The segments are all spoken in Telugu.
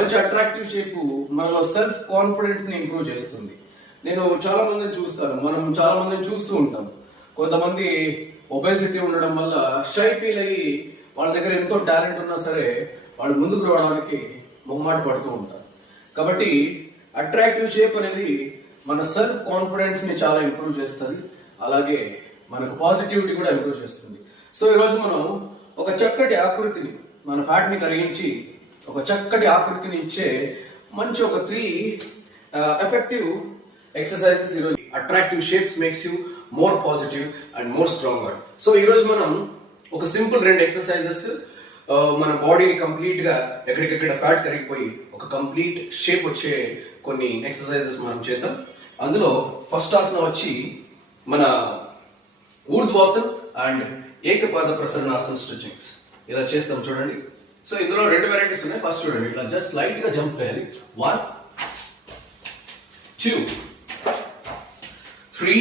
మంచి అట్రాక్టివ్ షేప్ మనలో సెల్ఫ్ కాన్ఫిడెన్స్ ని ఇంప్రూవ్ చేస్తుంది. నేను చాలా మందిని చూస్తాను, మనం చాలా మందిని చూస్తూ ఉంటాం. కొంతమంది ఒబేసిటీ ఉండడం వల్ల షై ఫీల్ అయ్యి వాళ్ళ దగ్గర ఎంతో టాలెంట్ ఉన్నా సరే వాళ్ళు ముందుకు రావడానికి మొహమాట పడుతూ ఉంటారు. కాబట్టి అట్రాక్టివ్ షేప్ అనేది మన సెల్ఫ్ కాన్ఫిడెన్స్ ని చాలా ఇంప్రూవ్ చేస్తుంది, అలాగే మనకు పాజిటివిటీ కూడా ఇంప్రూవ్ చేస్తుంది. సో ఈరోజు మనం ఒక చక్కటి ఆకృతిని, మన ఫ్యాట్ ని కరిగించి ఒక చక్కటి ఆకృతిని ఇచ్చే మంచి ఒక 3 ఎఫెక్టివ్ ఎక్సర్సైజెస్ ఈరోజు. Attractive shapes makes you more positive and more stronger. So ఈరోజు మనం ఒక సింపుల్ 2 ఎక్సర్సైజెస్ మన బాడీని కంప్లీట్ గా ఎక్కడికెక్కడ ఫ్యాట్ కరిగిపోయి ఒక కంప్లీట్ షేప్ వచ్చే కొన్ని ఎక్సర్సైజెస్ మనం చేద్దాం. అందులో ఫస్ట్ ఆసన వచ్చి మన ఊర్ధ్వాసన్ అండ్ ఏకపాద ప్రసరణాసన స్ట్రెచింగ్స్. ఇలా చేస్తాం చూడండి. సో ఇందులో 2 వెరైటీస్ ఉన్నాయి. ఫస్ట్ చూడండి, ఇట్లా జస్ట్ లైట్ గా జంప్ చేయాలి. 1 2 3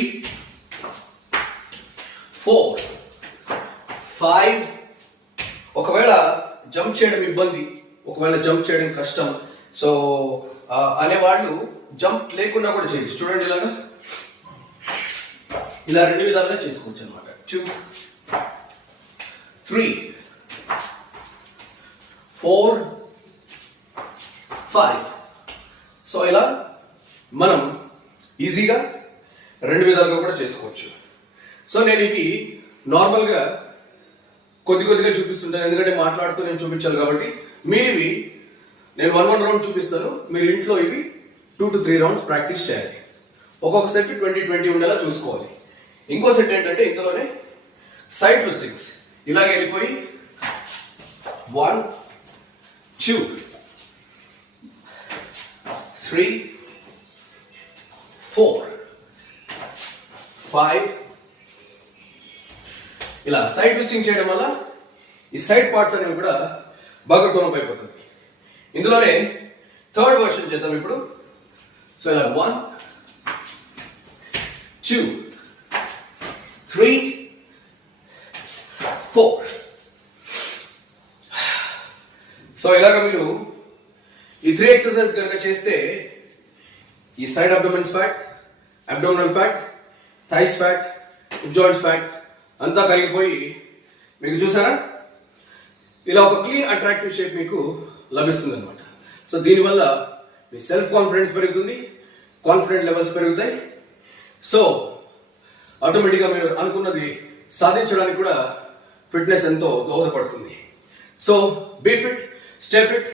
4 5. ఒకవేళ జంప్ చేయడం ఇబ్బంది, ఒకవేళ జంప్ చేయడం కష్టం, సో అనేవాళ్ళు జంప్ లేకుండా కూడా చేయొచ్చు. చూడండి, ఇలాగా ఇలా 2 విధాలుగా చేసుకోవచ్చు అనమాట. 2 3 4 5. సో ఇలా మనం ఈజీగా 2 విధాలుగా కూడా చేసుకోవచ్చు. సో నేను ఇవి నార్మల్గా కొద్దిగా చూపిస్తుంటాను, ఎందుకంటే మాట్లాడుతూ నేను చూపించాలి కాబట్టి. మీరు ఇవి నేను 1 రౌండ్ చూపిస్తాను, మీరు ఇంట్లో ఇవి 2 to 3 రౌండ్స్ ప్రాక్టీస్ చేయాలి. ఒక్కొక్క సెట్ 20-20 ఉండేలా చూసుకోవాలి. ఇంకో సెట్ ఏంటంటే ఇందులోనే సైడ్ ట్విస్టింగ్స్. ఇలాగే వెళ్ళిపోయి 1 2 3 4 5. ఇలా సైడ్ ట్విస్టింగ్ చేయడం వల్ల ఈ సైడ్ పార్ట్స్ అనేవి కూడా బాగా టోన్ అప్ అయిపోతుంది. ఇందులోనే థర్డ్ వర్షన్ చేద్దాం ఇప్పుడు. సో ఇలా 1 2 3 4. సో ఇలాగ మీరు ఈ 3 ఎక్సర్సైజ్ కనుక చేస్తే ఈ side abdomens fat, abdominal fat, thighs fat, joints fat అంతా కరిగిపోయి మీకు చూసారా ఇలా ఒక క్లీన్ అట్రాక్టివ్ షేప్ మీకు లభిస్తుంది అనమాట. సో దీనివల్ల మీ సెల్ఫ్ కాన్ఫిడెన్స్ పెరుగుతుంది, కాన్ఫిడెంట్ లెవెల్స్ పెరుగుతాయి. సో ఆటోమేటిక్గా మీరు అనుకున్నది సాధించడానికి కూడా ఫిట్నెస్ ఎంతో దోహదపడుతుంది. So be fit, stay fit.